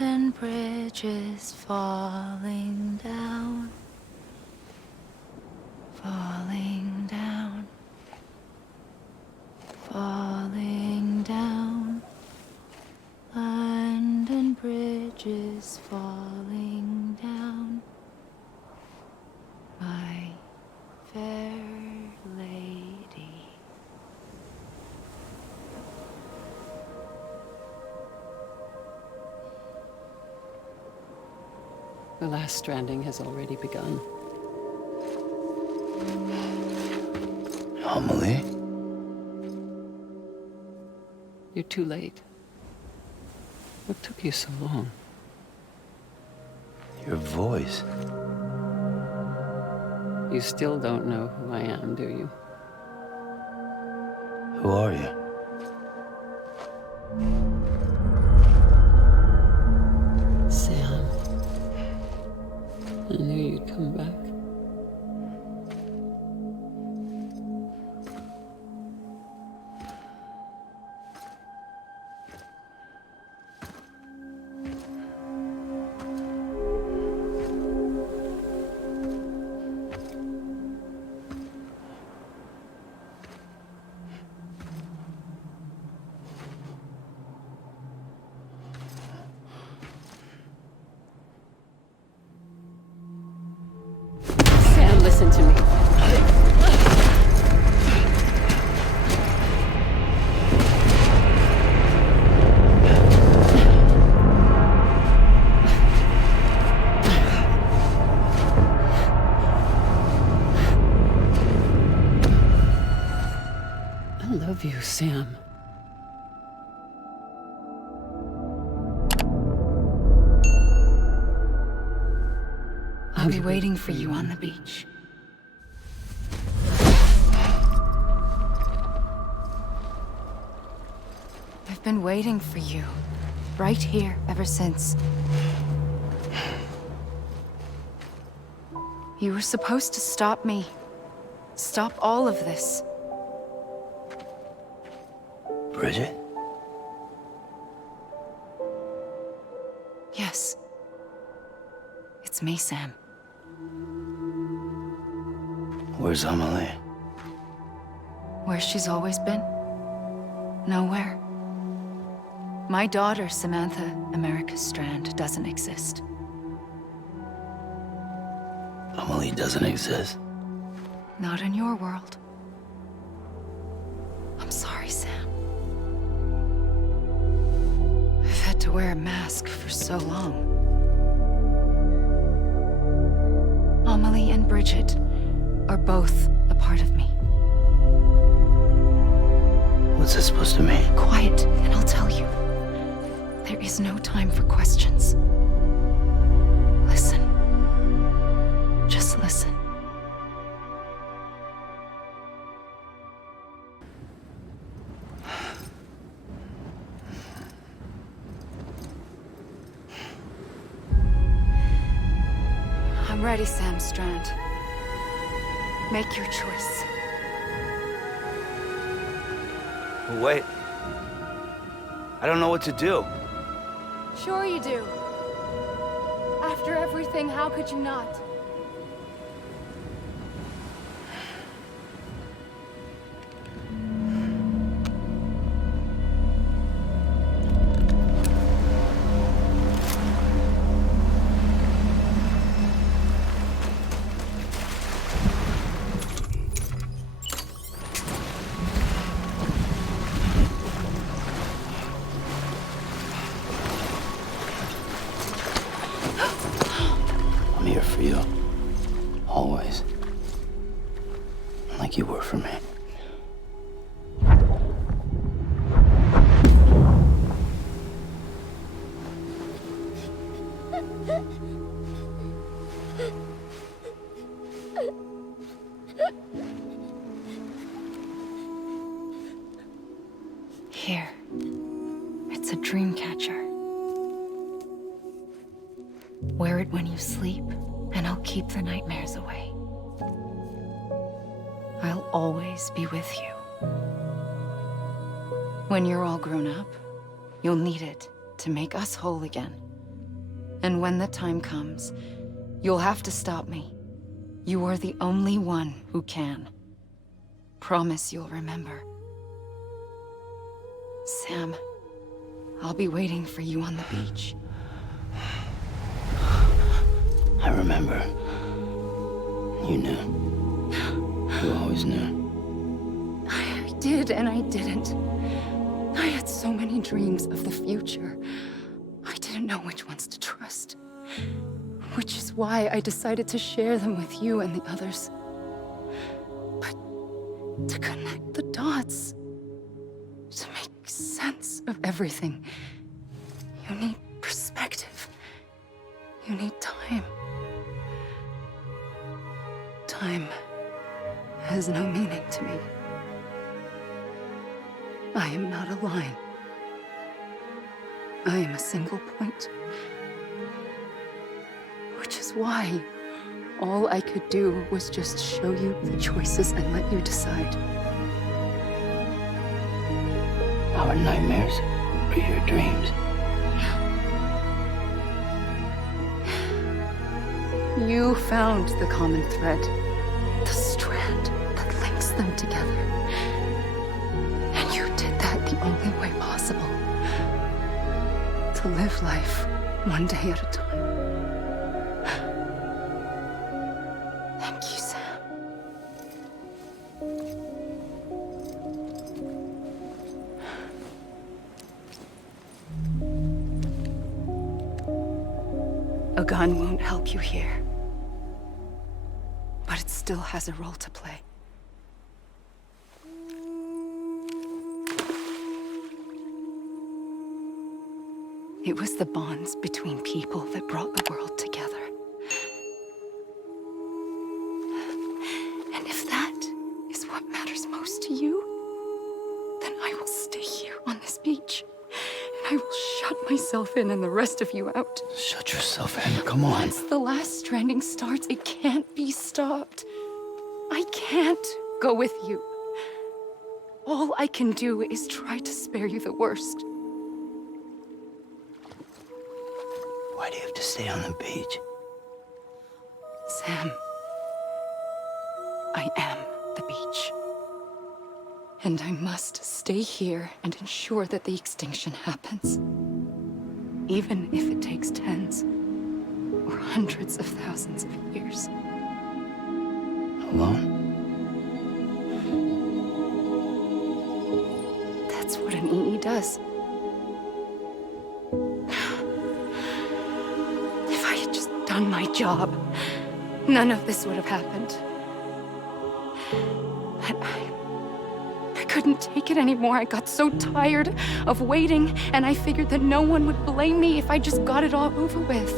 and bridges falling down, falling down, falling down. Land and bridges falling down, my fair lady. The last stranding has already begun. Amelie? You're too late. What took you so long? Your voice. You still don't know who I am, do you? Who are you? Sam. I knew you'd come back. Sam, listen to me. I love you, Sam. I'll be waiting for you on the beach. I've been waiting for you, right here, ever since. You were supposed to stop me. Stop all of this. Bridget? Yes. It's me, Sam. Where's Amelie? Where she's always been? Nowhere. My daughter, Samantha Amerika Strand, doesn't exist. Amelie doesn't exist. Not in your world. I'm sorry, Sam. I've had to wear a mask for so long. Amelie and Bridget are both a part of me. What's this supposed to mean? Quiet, and I'll tell you. There is no time for questions. Listen. Just listen. I'm ready, Sam Strand. Make your choice. Wait. I don't know what to do. Sure you do. After everything, how could you not? I'm here for you. Always. Like you were for me. Here. It's a dream catcher. Wear it when you sleep, and I'll keep the nightmares away. I'll always be with you. When you're all grown up, you'll need it to make us whole again. And when the time comes, you'll have to stop me. You are the only one who can. Promise you'll remember. Sam, I'll be waiting for you on the beach. I remember. You knew. You always knew. I did and I didn't. I had so many dreams of the future. I didn't know which ones to trust. Which is why I decided to share them with you and the others. But to connect the dots, to make sense of everything, you need perspective. You need time. Time has no meaning to me. I am not a line. I am a single point. Which is why all I could do was just show you the choices and let you decide. Our nightmares are your dreams. You found the common thread, the strand that links them together. And you did that the only way possible. To live life one day at a time. Thank you, Sam. A gun won't help you here. But it still has a role to play. It was the bonds between people that brought the world together. And if that is what matters most to you, then I will stay here on this beach. And I will shut myself in and the rest of you out. Shut yourself in, come on. Once the last stranding starts, it can't be stopped. I can't go with you. All I can do is try to spare you the worst. Why do you have to stay on the beach? Sam, I am the beach. And I must stay here and ensure that the extinction happens. Even if it takes tens or hundreds of thousands of years. Alone? That's what an EE does. If I had just done my job, none of this would have happened. But I couldn't take it anymore. I got so tired of waiting, and I figured that no one would blame me if I just got it all over with.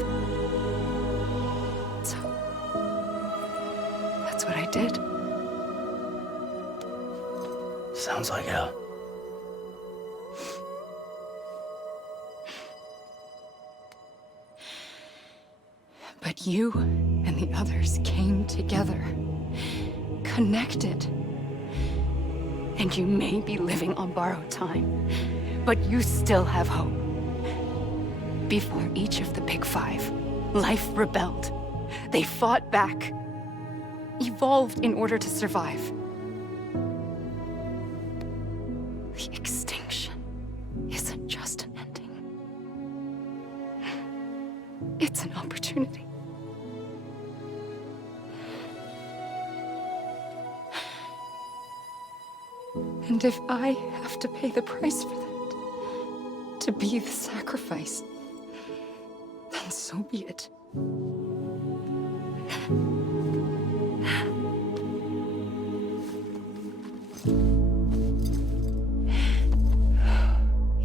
So, that's what I did. Sounds like hell. But you and the others came together, connected. And you may be living on borrowed time, but you still have hope. Before each of the Big Five, life rebelled. They fought back, evolved in order to survive. The extinction isn't just an ending. It's an opportunity. And if I have to pay the price for that, to be the sacrifice, then so be it.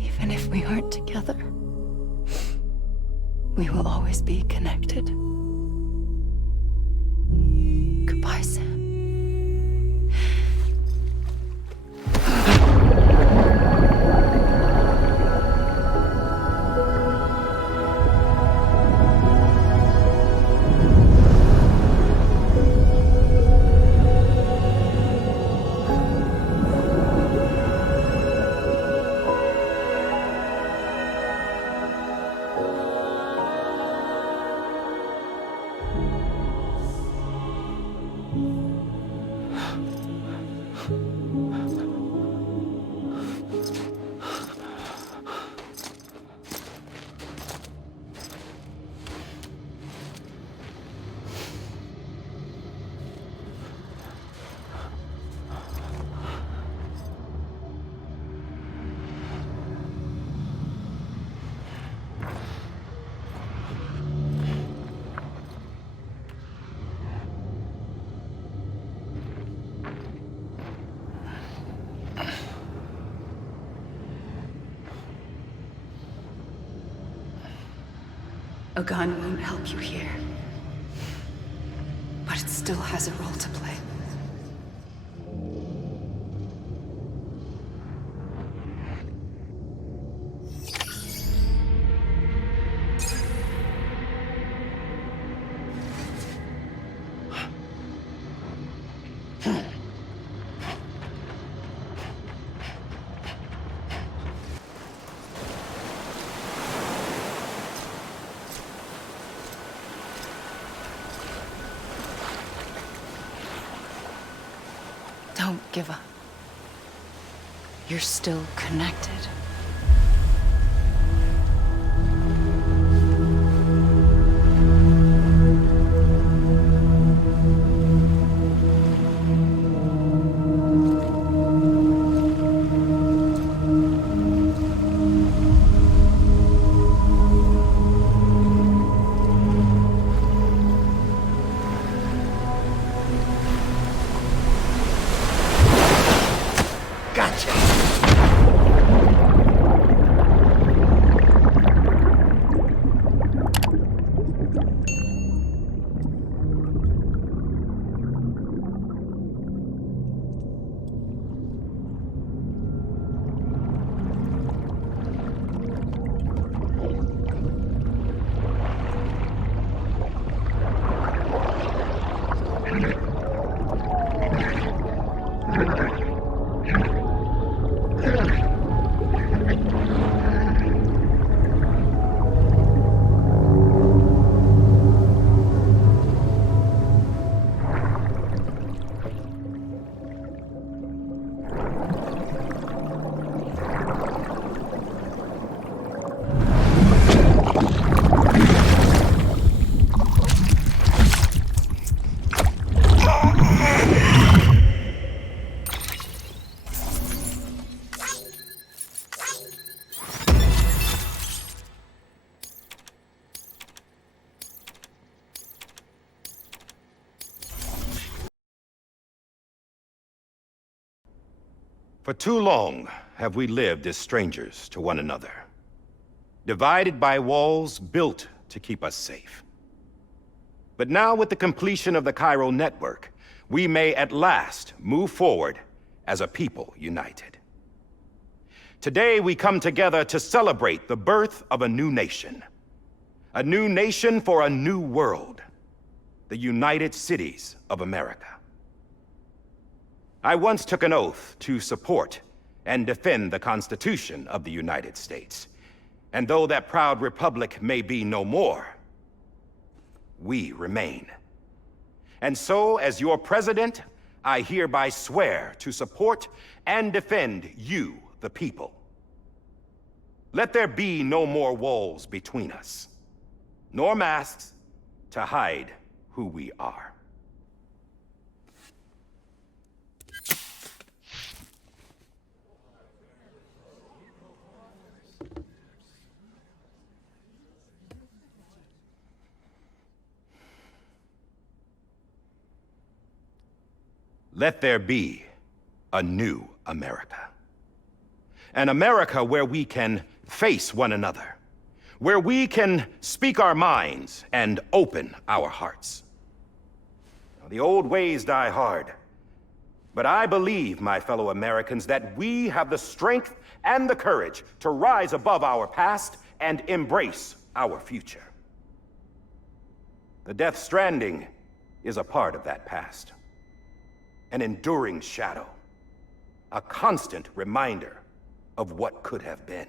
Even if we aren't together, we will always be connected. Goodbye, Sam. A gun won't help you here. But it still has a role to play. Don't give up. You're still connected. For too long have we lived as strangers to one another, divided by walls built to keep us safe. But now, with the completion of the Chiral Network, we may at last move forward as a people united. Today we come together to celebrate the birth of a new nation for a new world, the United Cities of Amerika. I once took an oath to support and defend the Constitution of the United States. And though that proud republic may be no more, we remain. And so, as your president, I hereby swear to support and defend you, the people. Let there be no more walls between us, nor masks to hide who we are. Let there be a new America. An America where we can face one another, where we can speak our minds and open our hearts. Now, the old ways die hard, but I believe, my fellow Americans, that we have the strength and the courage to rise above our past and embrace our future. The death stranding is a part of that past. An enduring shadow, a constant reminder of what could have been.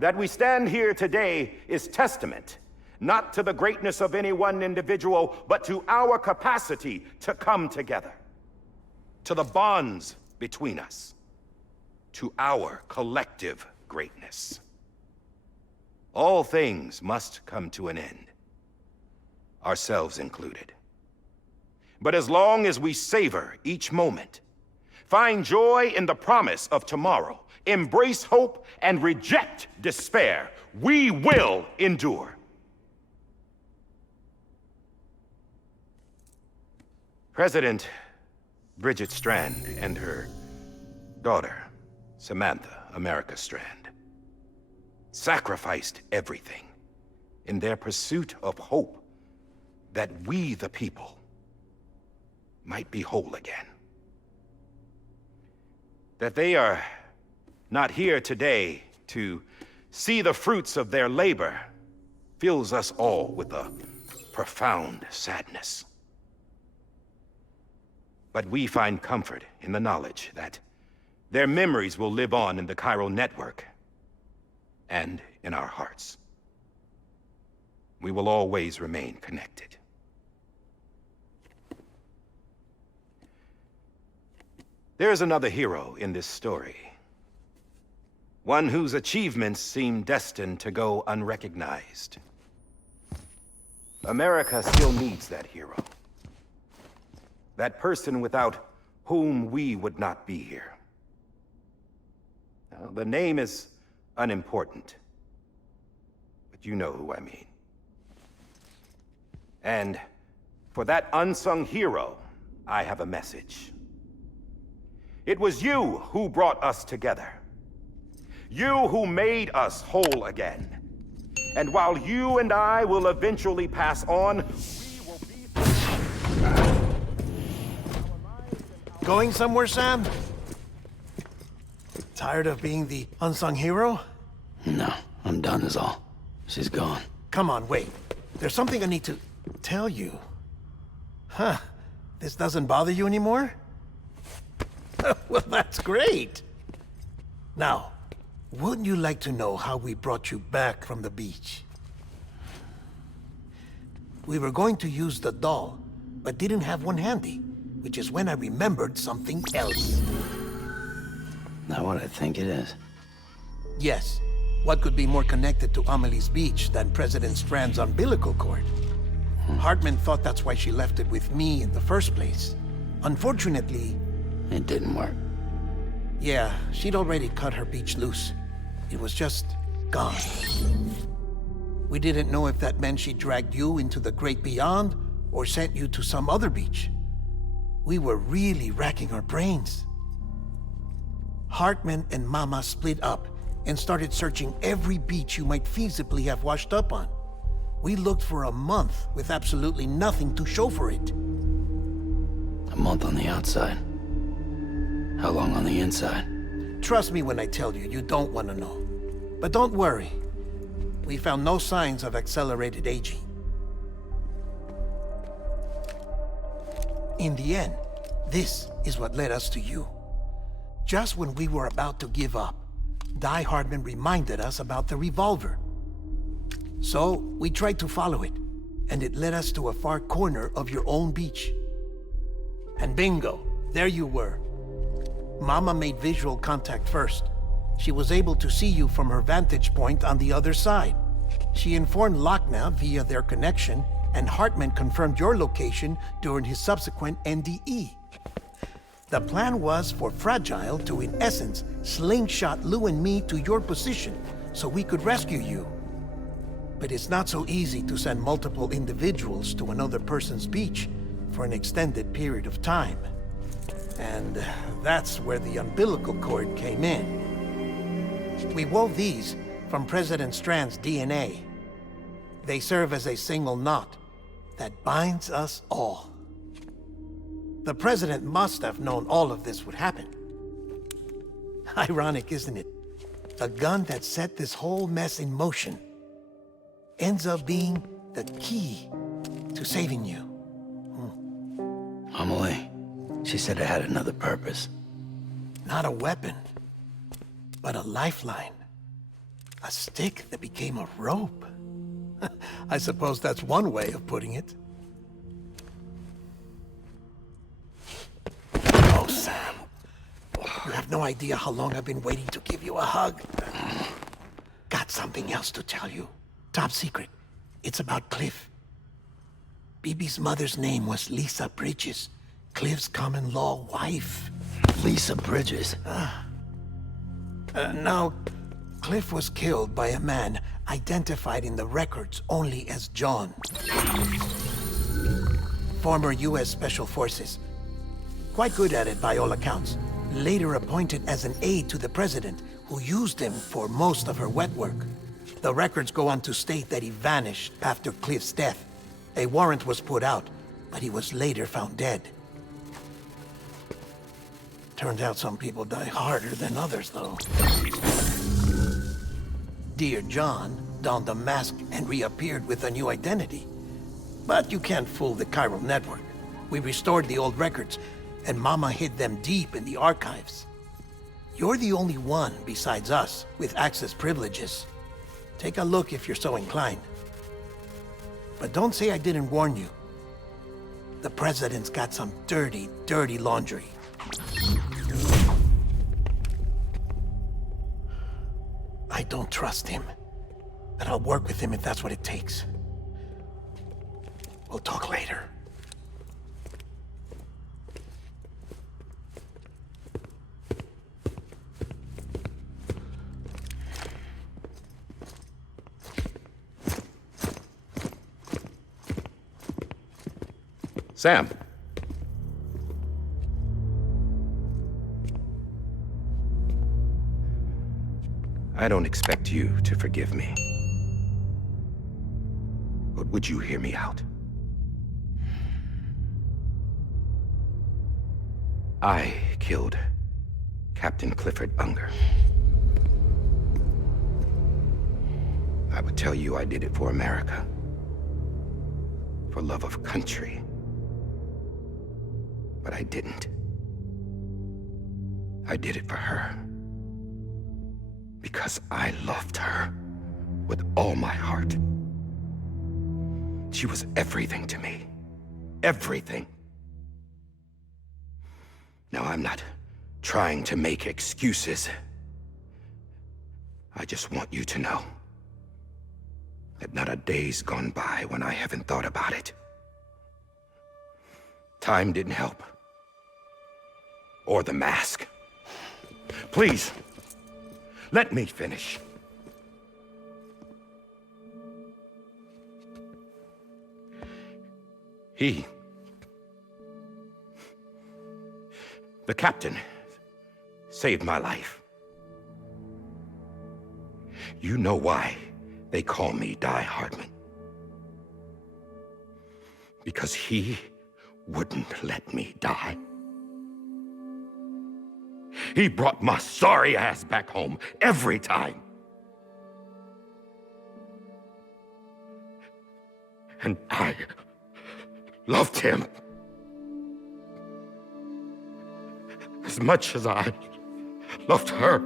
That we stand here today is testament, not to the greatness of any one individual, but to our capacity to come together, to the bonds between us, to our collective greatness. All things must come to an end, ourselves included. But as long as we savor each moment, find joy in the promise of tomorrow, embrace hope, and reject despair, we will endure. President Bridget Strand and her daughter, Samantha Amerika Strand, sacrificed everything in their pursuit of hope that we, the people, might be whole again. That they are not here today to see the fruits of their labor fills us all with a profound sadness. But we find comfort in the knowledge that their memories will live on in the Chiral Network and in our hearts. We will always remain connected. There is another hero in this story. One whose achievements seem destined to go unrecognized. America still needs that hero. That person without whom we would not be here. Now, the name is unimportant, but you know who I mean. And for that unsung hero, I have a message. It was you who brought us together. You who made us whole again. And while you and I will eventually pass on, we will be... Going somewhere, Sam? Tired of being the unsung hero? No, I'm done is all. She's gone. Come on, wait. There's something I need to tell you. Huh. This doesn't bother you anymore? Well, that's great. Now, wouldn't you like to know how we brought you back from the beach? We were going to use the doll, but didn't have one handy, which is when I remembered something else. Not what I think it is. Yes. What could be more connected to Amelie's beach than President Strand's umbilical cord? Hartman thought that's why she left it with me in the first place. Unfortunately... It didn't work. Yeah, she'd already cut her beach loose. It was just gone. We didn't know if that meant she dragged you into the great beyond or sent you to some other beach. We were really racking our brains. Hartman and Mama split up and started searching every beach you might feasibly have washed up on. We looked for a month with absolutely nothing to show for it. A month on the outside. How long on the inside? Trust me when I tell you, you don't want to know. But don't worry. We found no signs of accelerated aging. In the end, this is what led us to you. Just when we were about to give up, Die Hartman reminded us about the revolver. So, we tried to follow it, and it led us to a far corner of your own beach. And bingo, there you were. Mama made visual contact first. She was able to see you from her vantage point on the other side. She informed Lochna via their connection, and Hartman confirmed your location during his subsequent NDE. The plan was for Fragile to, in essence, slingshot Lou and me to your position so we could rescue you. But it's not so easy to send multiple individuals to another person's beach for an extended period of time. And that's where the umbilical cord came in. We wove these from President Strand's DNA. They serve as a single knot that binds us all. The President must have known all of this would happen. Ironic, isn't it? The gun that set this whole mess in motion ends up being the key to saving you. Amelie, she said it had another purpose. Not a weapon, but a lifeline. A stick that became a rope. I suppose that's one way of putting it. Oh, Sam. You have no idea how long I've been waiting to give you a hug. Got something else to tell you. Top secret. It's about Cliff. Bibi's mother's name was Lisa Bridges, Cliff's common-law wife. Lisa Bridges? Now, Cliff was killed by a man identified in the records only as John. Former U.S. Special Forces. Quite good at it by all accounts. Later appointed as an aide to the president, who used him for most of her wet work. The records go on to state that he vanished after Cliff's death. A warrant was put out, but he was later found dead. Turns out some people die harder than others, though. Dear John donned a mask and reappeared with a new identity. But you can't fool the Chiral Network. We restored the old records, and Mama hid them deep in the archives. You're the only one, besides us, with access privileges. Take a look if you're so inclined. But don't say I didn't warn you. The President's got some dirty, dirty laundry. I don't trust him, but I'll work with him if that's what it takes. We'll talk later. Sam. I don't expect you to forgive me. But would you hear me out? I killed Captain Clifford Unger. I would tell you I did it for America. For love of country. But I didn't. I did it for her. Because I loved her with all my heart. She was everything to me. Everything. Now, I'm not trying to make excuses. I just want you to know that not a day's gone by when I haven't thought about it. Time didn't help. Or the mask. Please, let me finish. The captain, saved my life. You know why they call me Die Hardman. Because he wouldn't let me die. He brought my sorry ass back home every time. And I loved him as much as I loved her.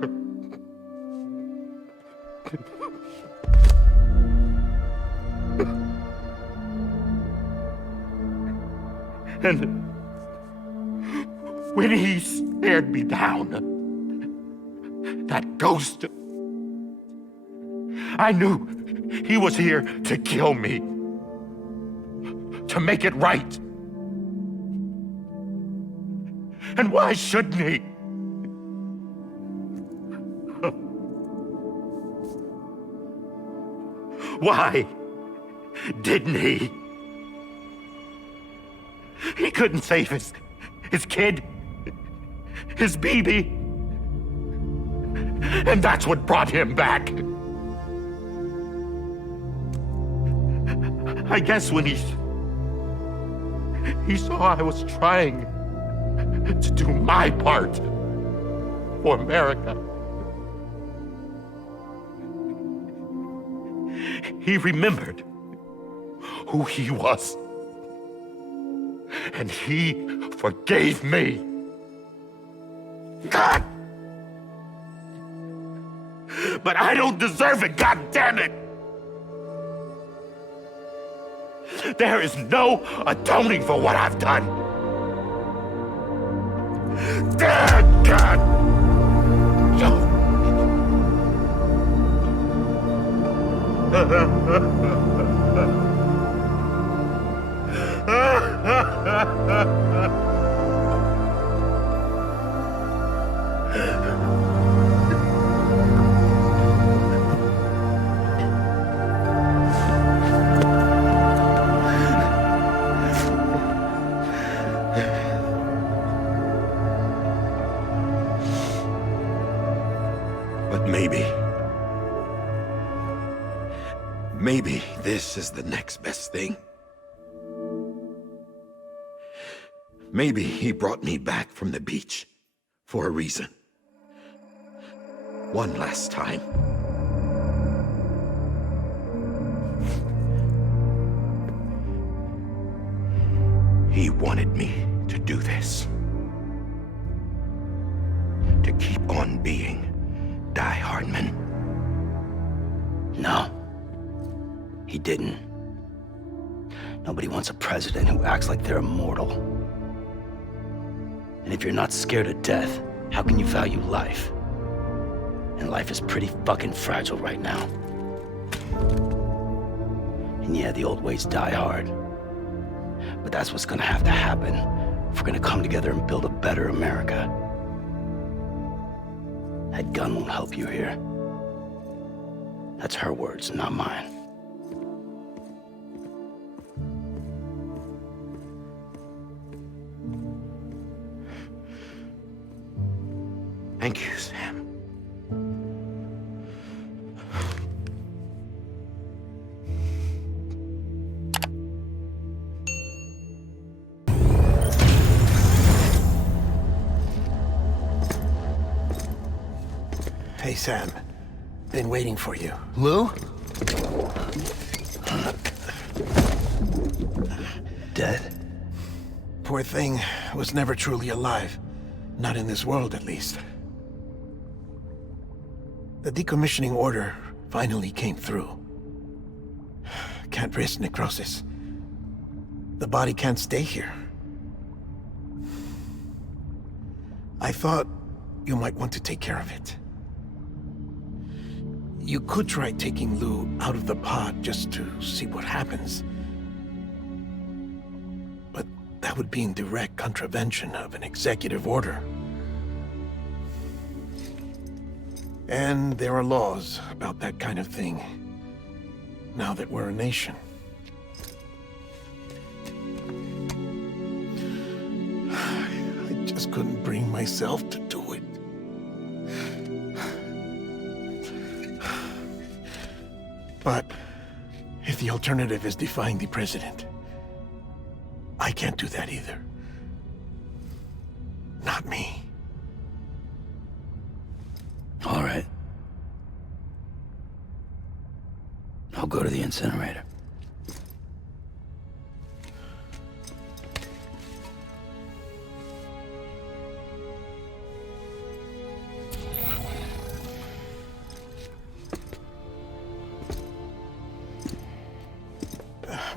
And when he stared me down, that ghost, I knew he was here to kill me, to make it right. And why shouldn't he? Why didn't he? He couldn't save his kid, his baby. And that's what brought him back. I guess when he saw I was trying to do my part for America, he remembered who he was. And he forgave me. God! But I don't deserve it, God damn it! There is no atoning for what I've done. God! But Maybe this is the next best thing. Maybe he brought me back from the beach for a reason. One last time. He wanted me to do this. To keep on being Die Hardman. No. He didn't. Nobody wants a president who acts like they're immortal. And if you're not scared of death, how can you value life? And life is pretty fucking fragile right now. And yeah, the old ways die hard. But that's what's gonna have to happen if we're gonna come together and build a better America. That gun won't help you here. That's her words, not mine. Thank you, Sam. Hey, Sam. Been waiting for you. Lou? Dead? Poor thing was never truly alive. Not in this world, at least. The decommissioning order finally came through. Can't risk necrosis. The body can't stay here. I thought you might want to take care of it. You could try taking Lou out of the pod just to see what happens. But that would be in direct contravention of an executive order. And there are laws about that kind of thing, now that we're a nation. I just couldn't bring myself to do it. But if the alternative is defying the president, I can't do that either. Not me. All right. I'll go to the incinerator.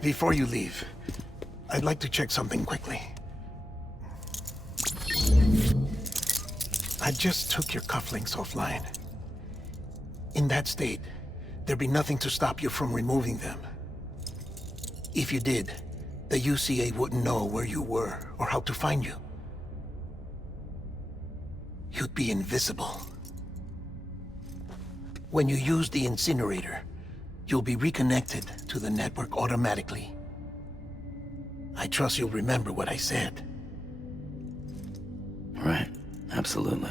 Before you leave, I'd like to check something quickly. I just took your cufflinks offline. In that state, there'd be nothing to stop you from removing them. If you did, the UCA wouldn't know where you were or how to find you. You'd be invisible. When you use the incinerator, you'll be reconnected to the network automatically. I trust you'll remember what I said. Right, absolutely.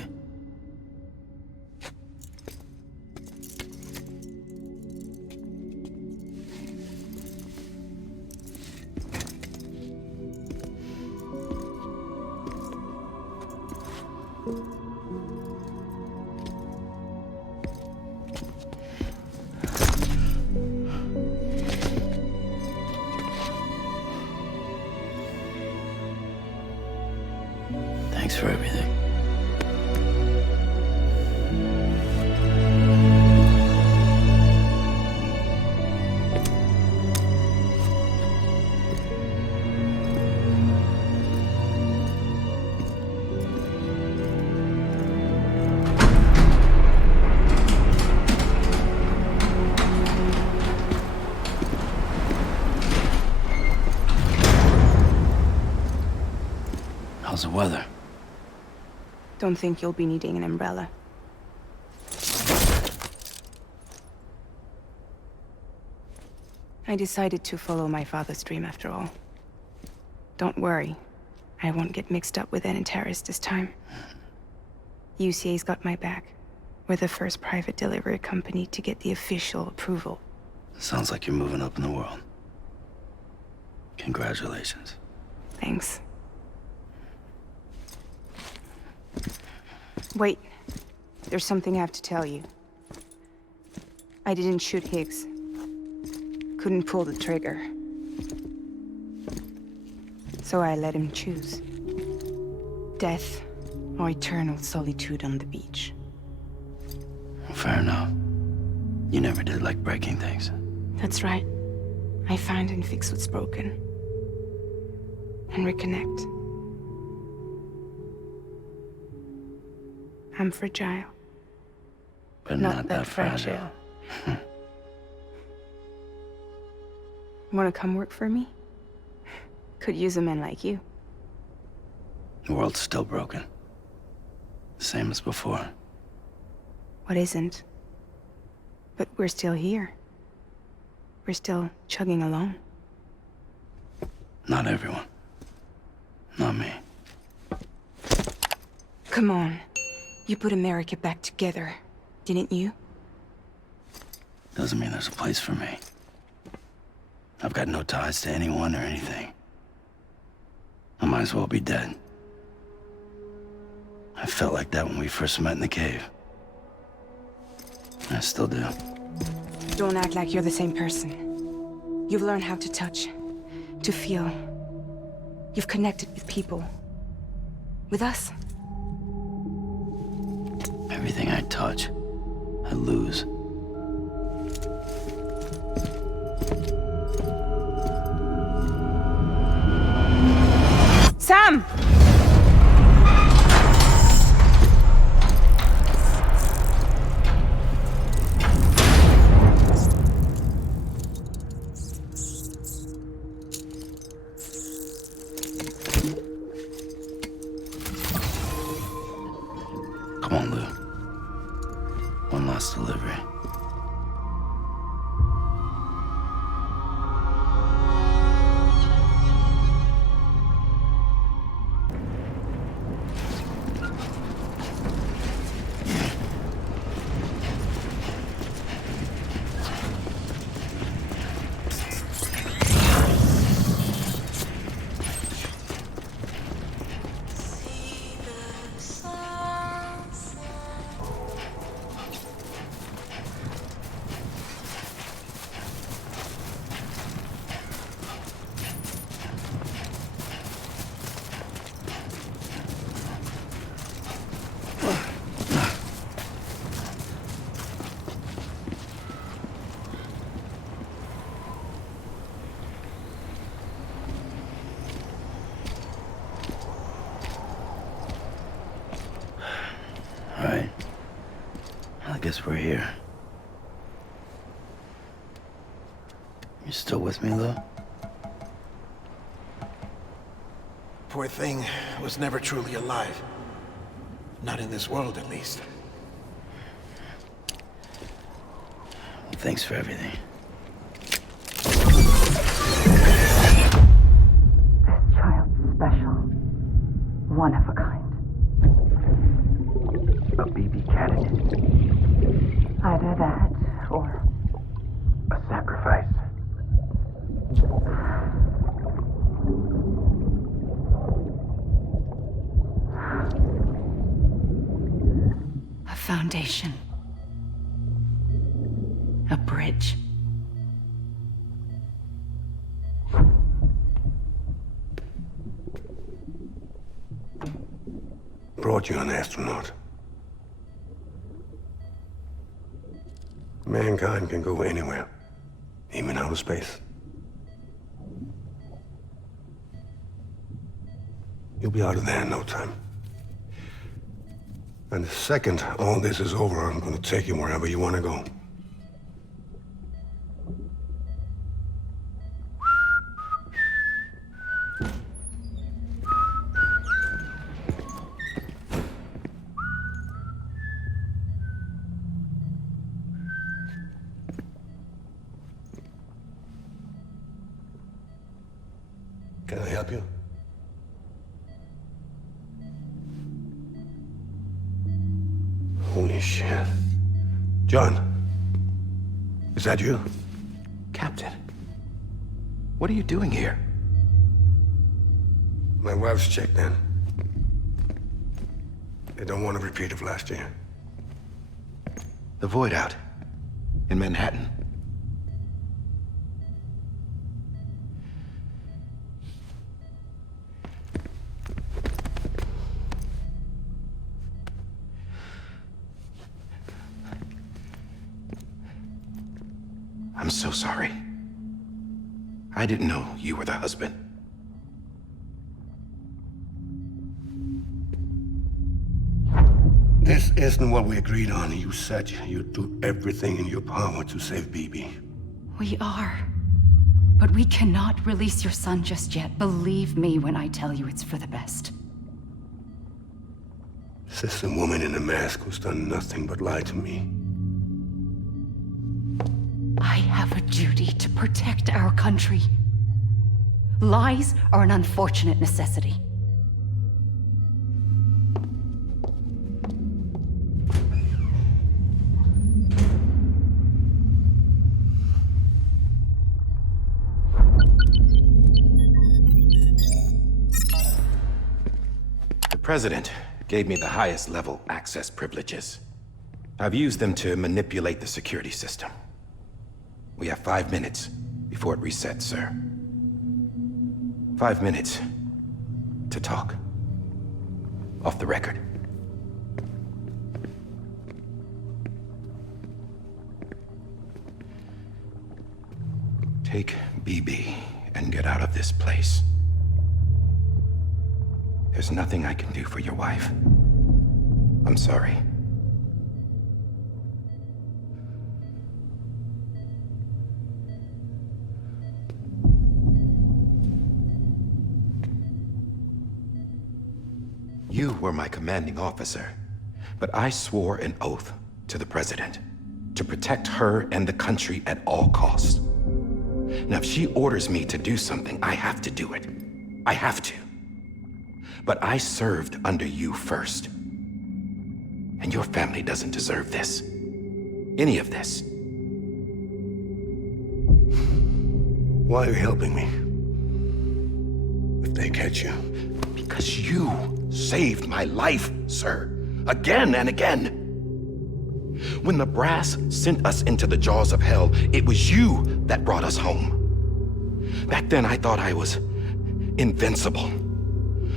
Thanks for everything. How's the weather? Don't think you'll be needing an umbrella. I decided to follow my father's dream after all. Don't worry. I won't get mixed up with any terrorists this time. UCA's got my back. We're the first private delivery company to get the official approval. Sounds like you're moving up in the world. Congratulations. Thanks. Wait. There's something I have to tell you. I didn't shoot Higgs. Couldn't pull the trigger. So I let him choose. Death or eternal solitude on the beach. Fair enough. You never did like breaking things. That's right. I find and fix what's broken. And reconnect. I'm fragile. But not that fragile. Wanna come work for me? Could use a man like you. The world's still broken. Same as before. What isn't? But we're still here. We're still chugging along. Not everyone. Not me. Come on. You put America back together, didn't you? Doesn't mean there's a place for me. I've got no ties to anyone or anything. I might as well be dead. I felt like that when we first met in the cave. I still do. Don't act like you're the same person. You've learned how to touch, to feel. You've connected with people. With us. Everything I touch, I lose. Sam! Come on, Lou. One last delivery. All right. I guess we're here. You still with me, Lou? Poor thing was never truly alive. Not in this world, at least. Well, thanks for everything. This child's special. One of a kind. A BB candidate. Either that, or A sacrifice. a foundation. A bridge. Brought you an astronaut. Mankind can go anywhere, even outer space. You'll be out of there in no time. And the second all this is over, I'm gonna take you wherever you want to go. Can I help you? Holy shit. John, is that you? What are you doing here? My wife's checked in. They don't want a repeat of last year. The void out in Manhattan. I'm so sorry. I didn't know you were the husband. This isn't what we agreed on. You said you'd do everything in your power to save Bibi. We are. But we cannot release your son just yet. Believe me when I tell you it's for the best. This is a woman in a mask who's done nothing but lie to me. I have a duty to protect our country. Lies are an unfortunate necessity. The President gave me the highest level access privileges. I've used them to manipulate the security system. We have 5 minutes before it resets, sir. 5 minutes to talk. Off the record. Take Bibi and get out of this place. There's nothing I can do for your wife. I'm sorry. You were my commanding officer, but I swore an oath to the President to protect her and the country at all costs. Now, if she orders me to do something, I have to do it. I have to. But I served under you first. And your family doesn't deserve this. Any of this. Why are you helping me? If they catch you. Because you saved my life, sir. Again and again. When the brass sent us into the jaws of hell, it was you that brought us home. Back then, I thought I was invincible.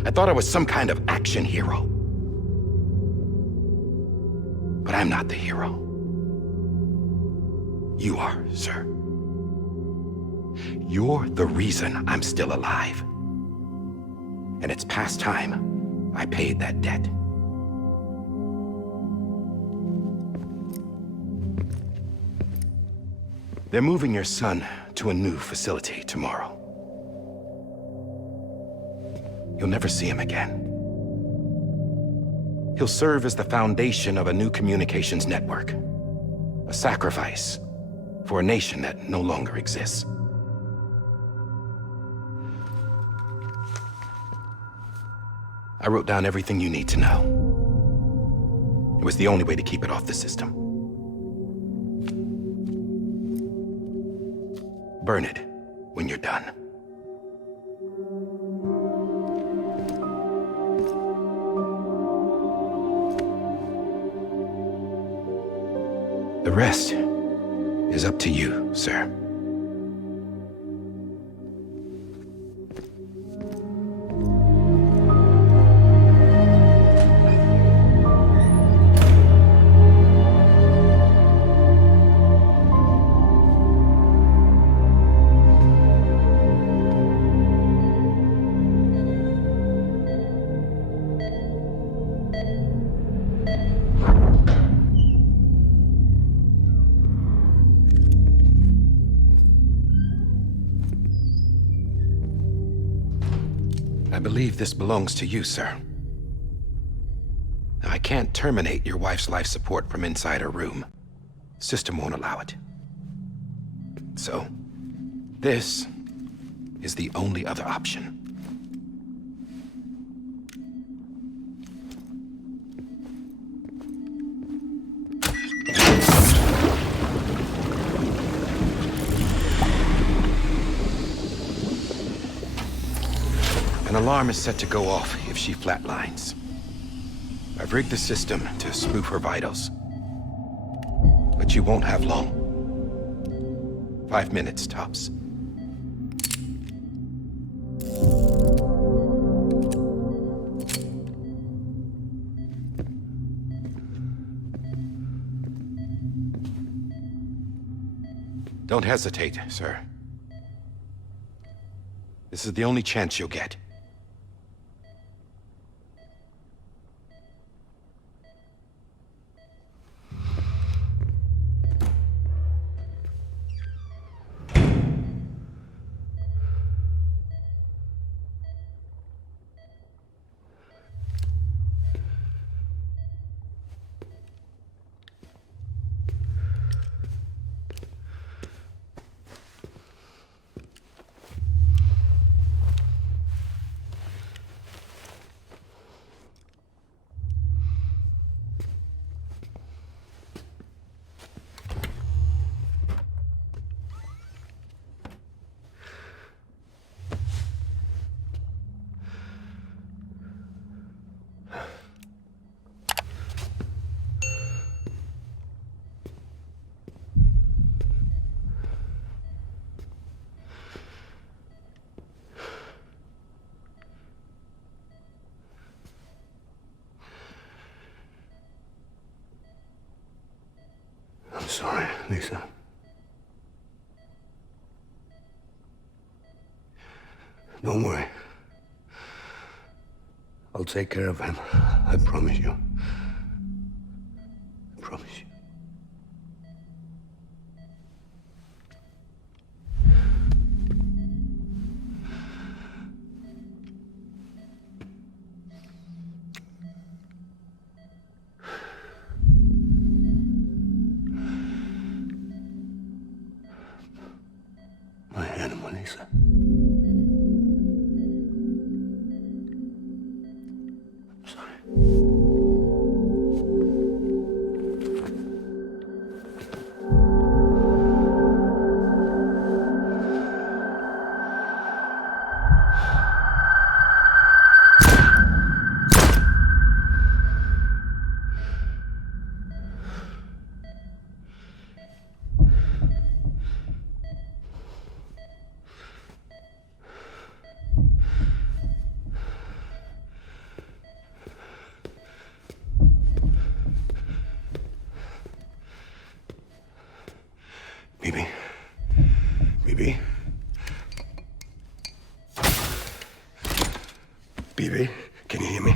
I thought I was some kind of action hero. But I'm not the hero. You are, sir. You're the reason I'm still alive. And it's past time I paid that debt. They're moving your son to a new facility tomorrow. You'll never see him again. He'll serve as the foundation of a new communications network. A sacrifice for a nation that no longer exists. I wrote down everything you need to know. It was the only way to keep it off the system. Burn it when you're done. The rest is up to you, sir. I believe this belongs to you, sir. Now, I can't terminate your wife's life support from inside her room. System won't allow it. So, this is the only other option. alarm is set to go off if she flatlines. I've rigged the system to spoof her vitals. But you won't have long. 5 minutes, tops. Don't hesitate, sir. This is the only chance you'll get. I'm sorry, Lisa. Don't worry. I'll take care of him. I promise you. I promise you. My animal, Lisa. I'm sorry. Bibi? Bibi? Bibi, can you hear me?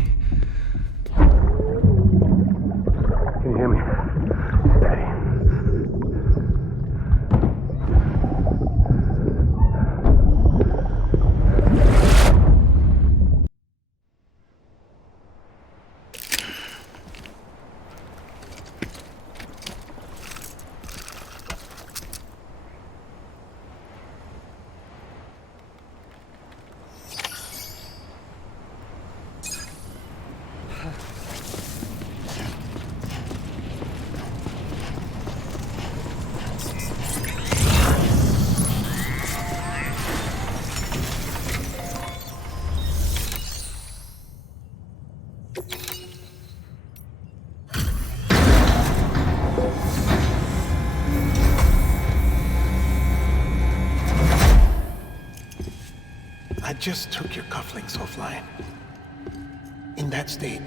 Can you hear me? Daddy. I just took your cufflinks offline. In that state,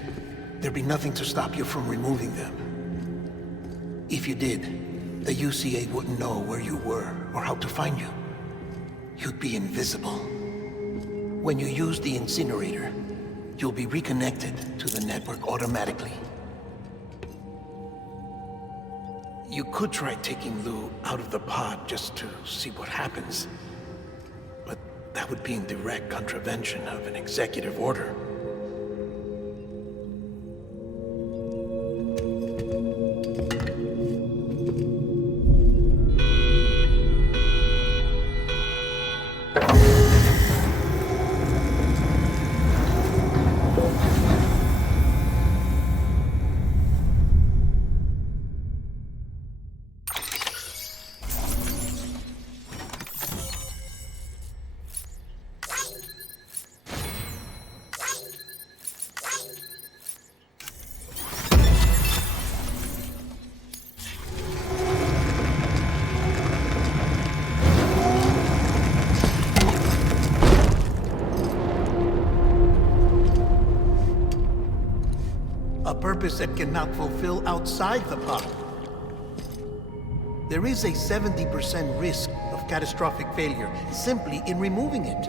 there'd be nothing to stop you from removing them. If you did, the UCA wouldn't know where you were or how to find you. You'd be invisible. When you use the incinerator, you'll be reconnected to the network automatically. You could try taking Lou out of the pod just to see what happens. But that would be in direct contravention of an executive order. purpose it cannot fulfill outside the pod. There is a 70% risk of catastrophic failure simply in removing it.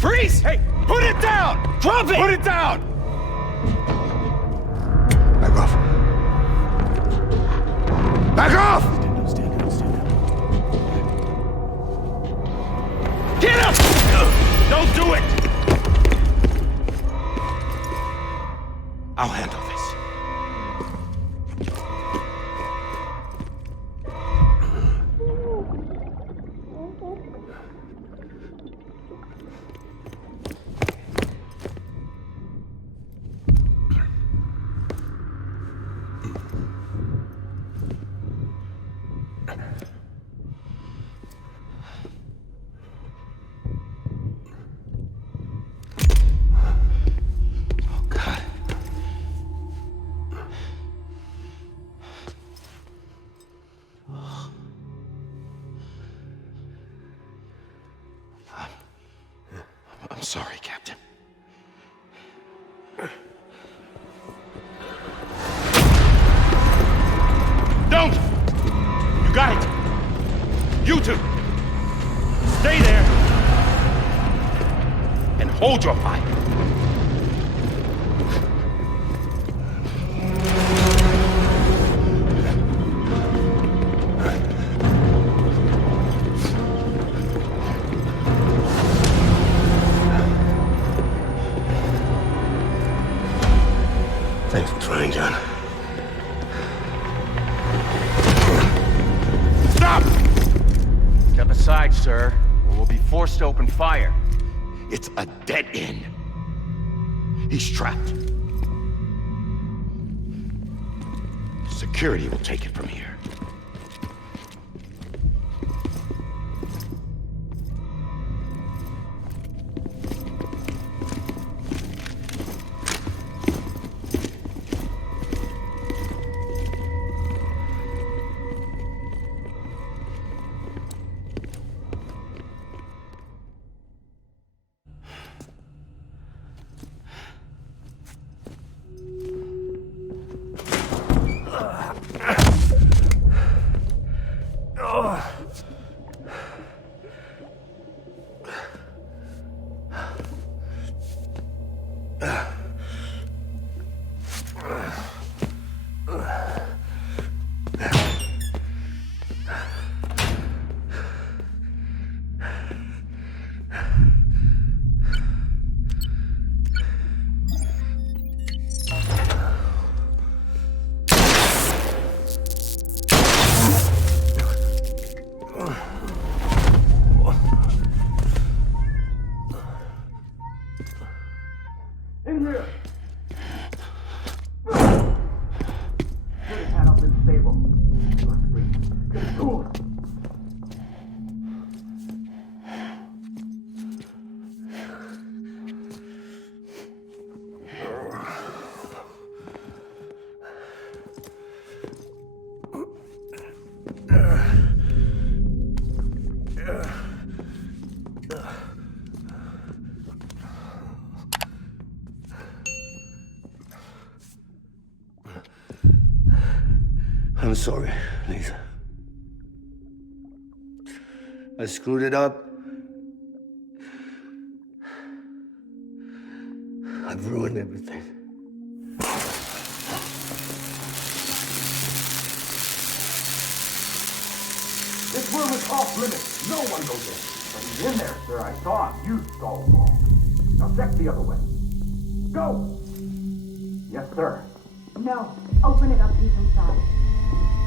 Freeze! Hey, put it down! Drop it! Put it down! Back off. Back off! Get up! Don't do it! I'll handle this. I'm sorry, Captain. Don't! You got it! You two! Stay there! And hold your fire! Thanks for trying, John. Stop! Step aside, sir, or we'll be forced to open fire. It's a dead end. He's trapped. Security will take it from here. In here! Get his hand up in the stable. Get to him. I'm sorry, Lisa. I screwed it up. I've ruined everything. This room is off limits. No one goes in. But he's in there, sir. I saw him. You stalled wrong. Now check the other way. Go! Yes, sir. No. Open it up. He's inside.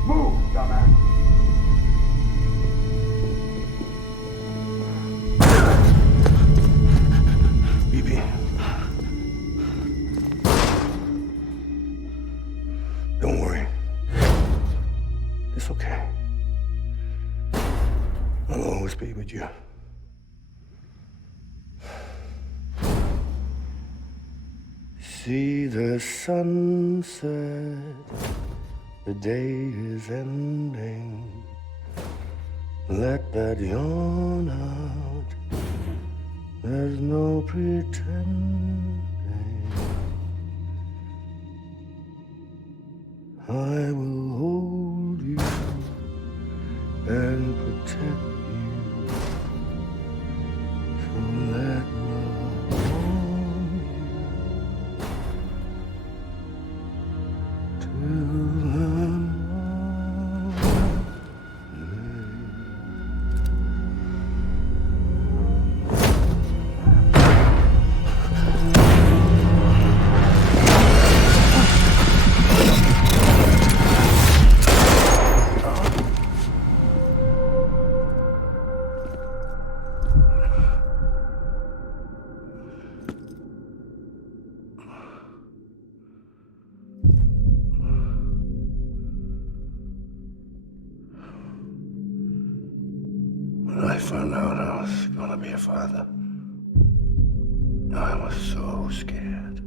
Move, dumbass. BB. Don't worry. It's okay. I'll always be with you. See the sunset. The day is ending. Let that yawn out. There's no pretending. I will hold you and protect you. So let love warm you till When I found out I was gonna be a father, I was so scared.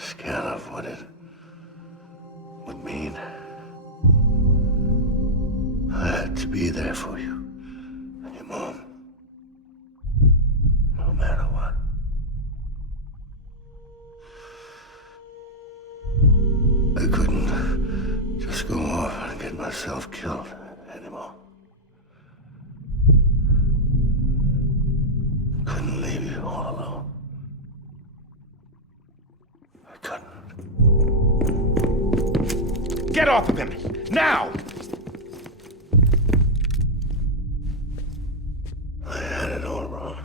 Scared of what it would mean. I had to be there for you and your mom, no matter what. I couldn't just go off and get myself killed anymore. Couldn't leave you all alone. I couldn't. Get off of him! Now! I had it all wrong.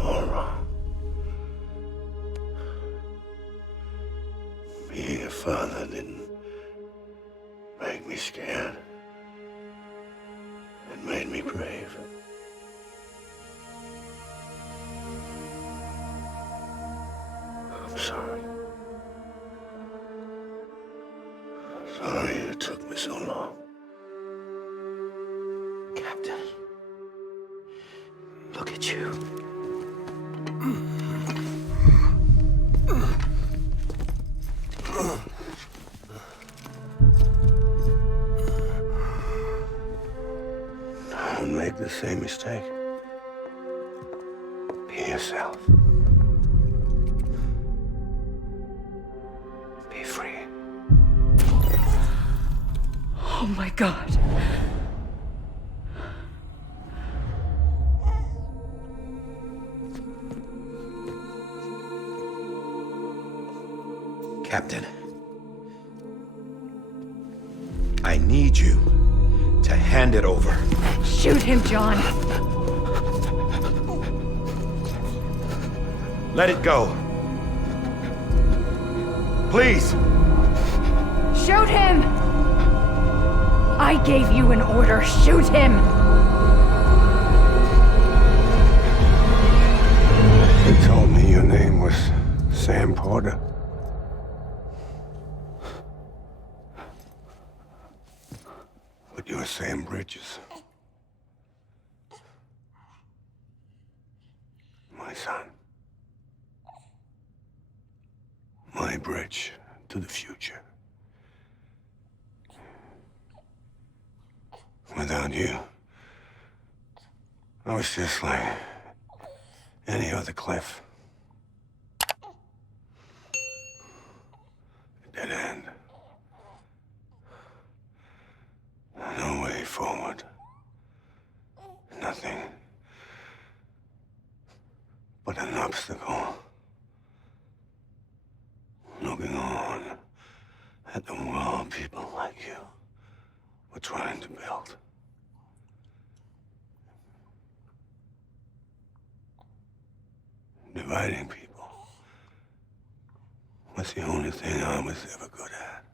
All wrong. Being a father didn't make me scared. It made me brave. I'm sorry. Sorry it took me so long. Captain, look at you. Don't make the same mistake. Be yourself. Be free. Oh my God. Captain, I need you to hand it over. Shoot him, John. Let it go. Please. Shoot him! I gave you an order. Shoot him! Porter. But you're Sam Bridges. My son. My bridge to the future. Without you, I was just like any other Cliff. A dead end. No way forward. Nothing but an obstacle. Looking on at the world people like you were trying to build. Dividing people was the only thing I was ever good at.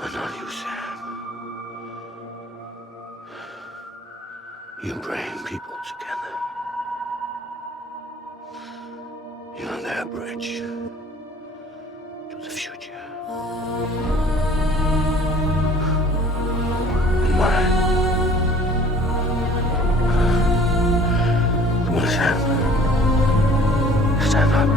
But not you, Sam. You bring people together. You're their bridge to the future. And mine. Come on, Sam. Stand up.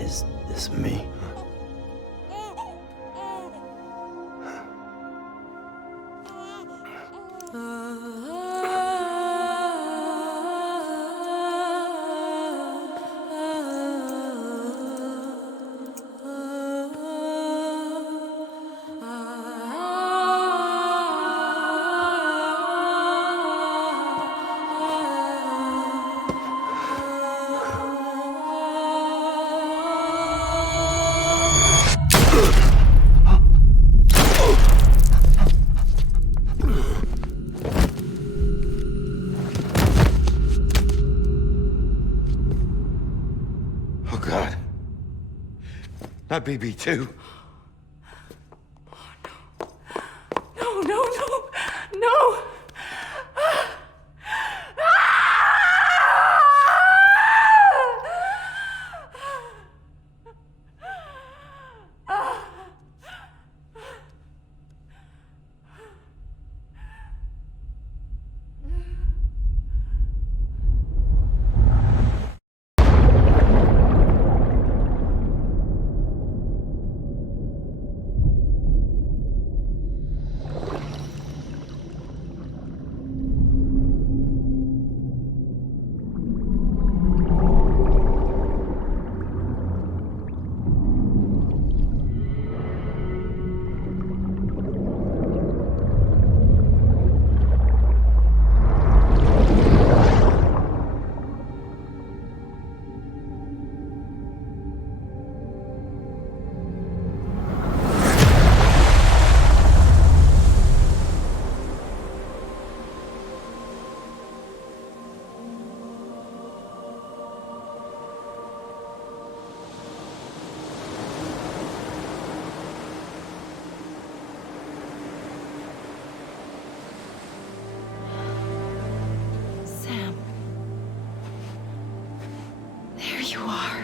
Is this me? Oh, God. Not BB2. No, no, no, no! Sam. There you are.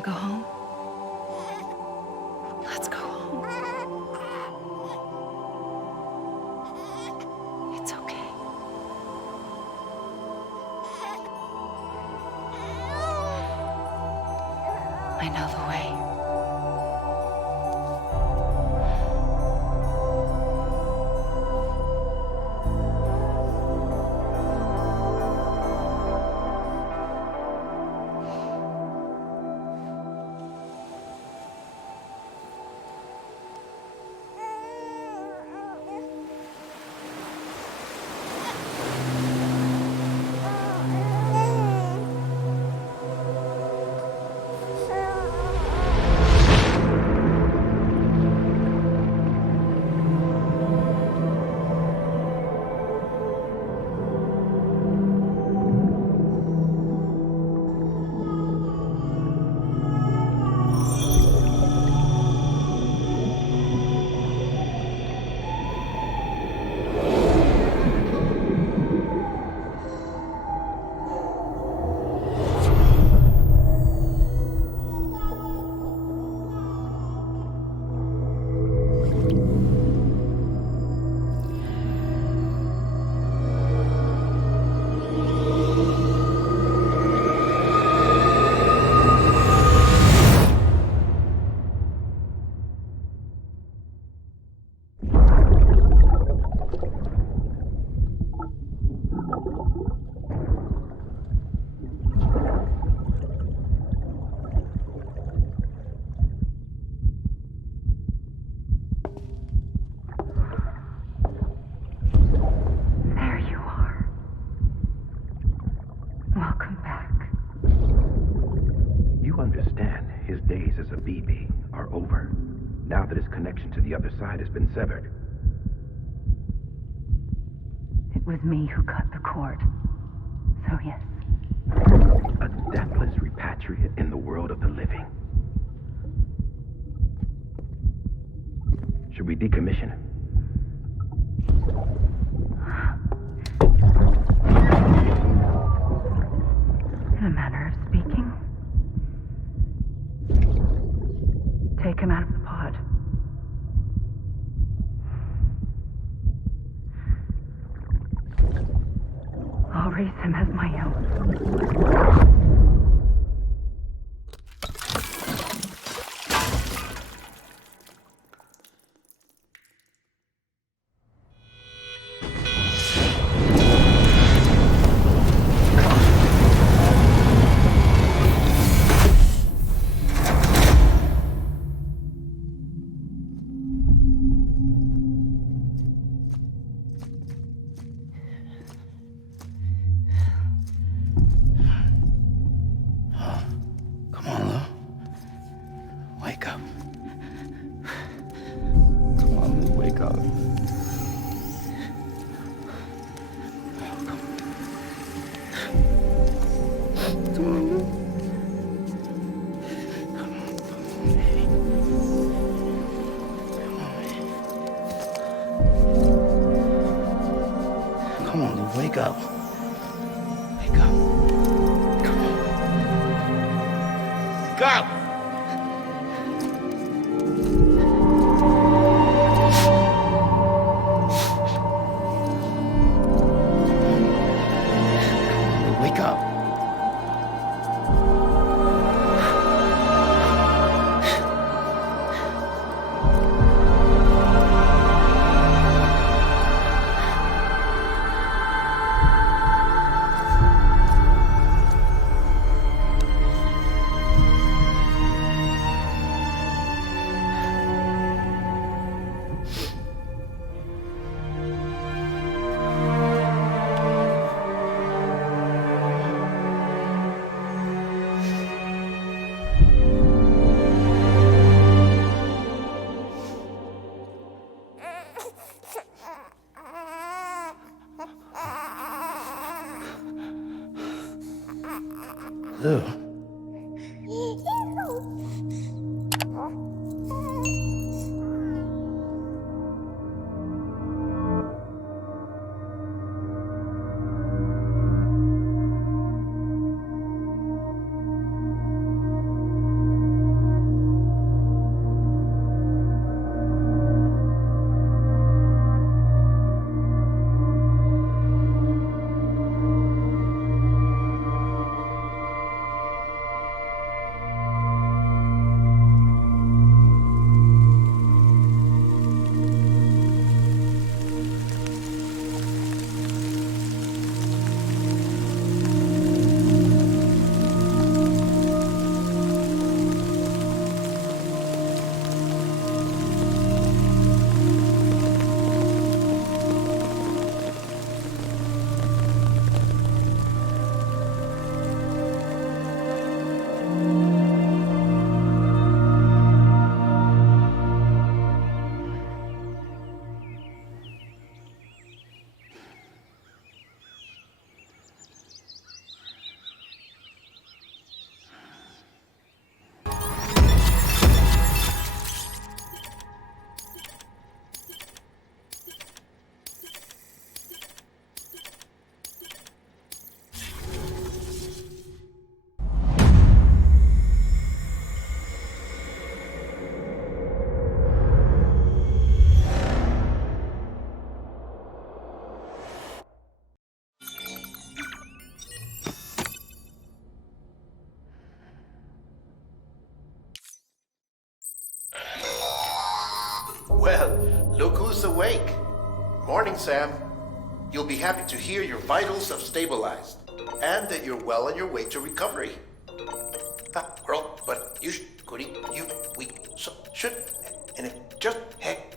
wanna go home? Let's go home. It's okay. I know the way. To the other side has been severed. It was me who cut the cord. So yes. A deathless repatriate in the world of the living. Should we decommission? In a manner of speaking. Take him out of the pod. I'll raise him as my own. Come on, Lou, wake up. Wake up. Come on. Wake up! Wake up. Well, look who's awake. Morning, Sam. You'll be happy to hear your vitals have stabilized, and that you're well on your way to recovery. Girl, but you should, Cody, we should, and it just, heck,